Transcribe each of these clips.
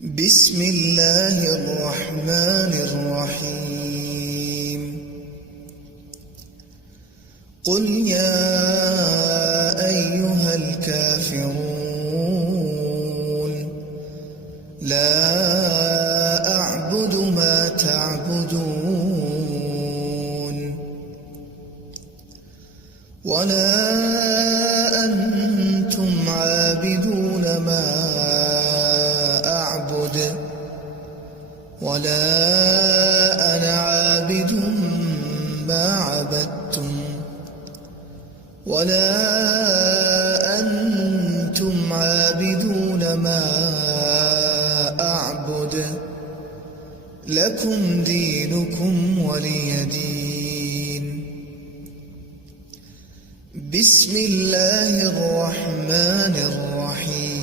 بسم الله الرحمن الرحيم. قل يا أيها الكافرون لا أعبد ما تعبدون ولا أنتم عابدون ما أعبد ولا أنا عابد ما عبدتم ولا أنتم عابدون ما أعبد لكم دينكم ولي دين. بسم الله الرحمن الرحيم.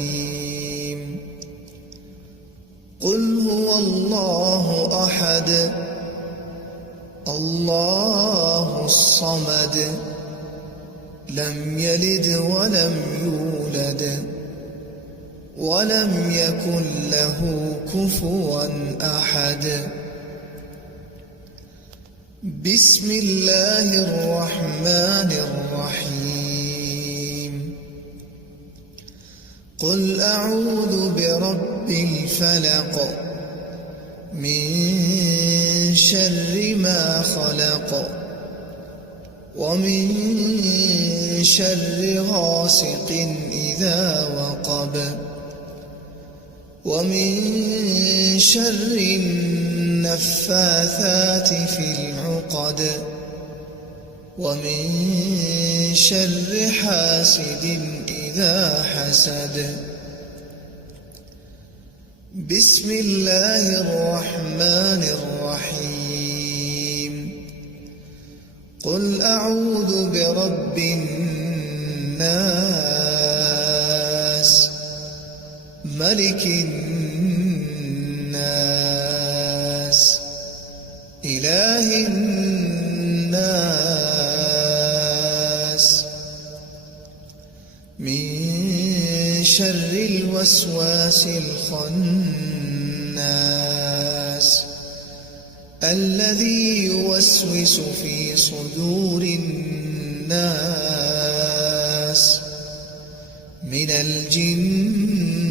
قل هو الله أحد الله الصمد لم يلد ولم يولد ولم يكن له كفوا أحد. بسم الله الرحمن الرحيم. قل أعوذ برب الفلق من شر ما خلق ومن شر غاسق إذا وقب ومن شر النفاثات في العقد ومن شر حاسد إذا حسد. بسم الله الرحمن الرحيم. قل أعوذ برب الناس ملك الناس إله الناس من شر الوسواس الخناس الذي يوسوس في صدور الناس من الجنة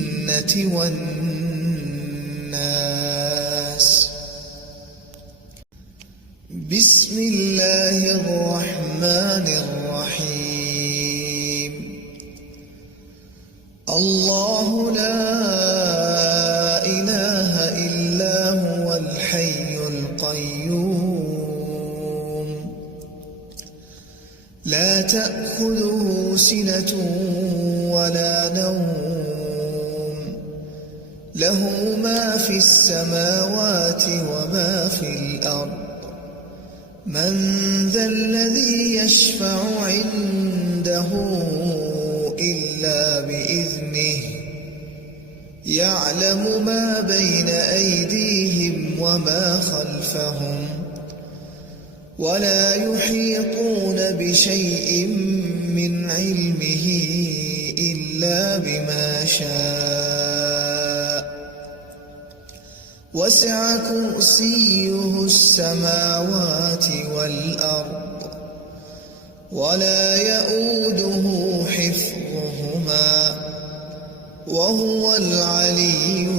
والناس. بسم الله الرحمن الرحيم. الله لا إله إلا هو الحي القيوم لا تأخذه سنة ولا نوم له ما في السماوات وما في الأرض. من ذا الذي يشفع عنده إلا بإذنه يعلم ما بين أيديهم وما خلفهم ولا يحيطون بشيء من علمه إلا بما شاء وسع كرسيه السماوات والأرض ولا يؤوده حفظهما وهو العلي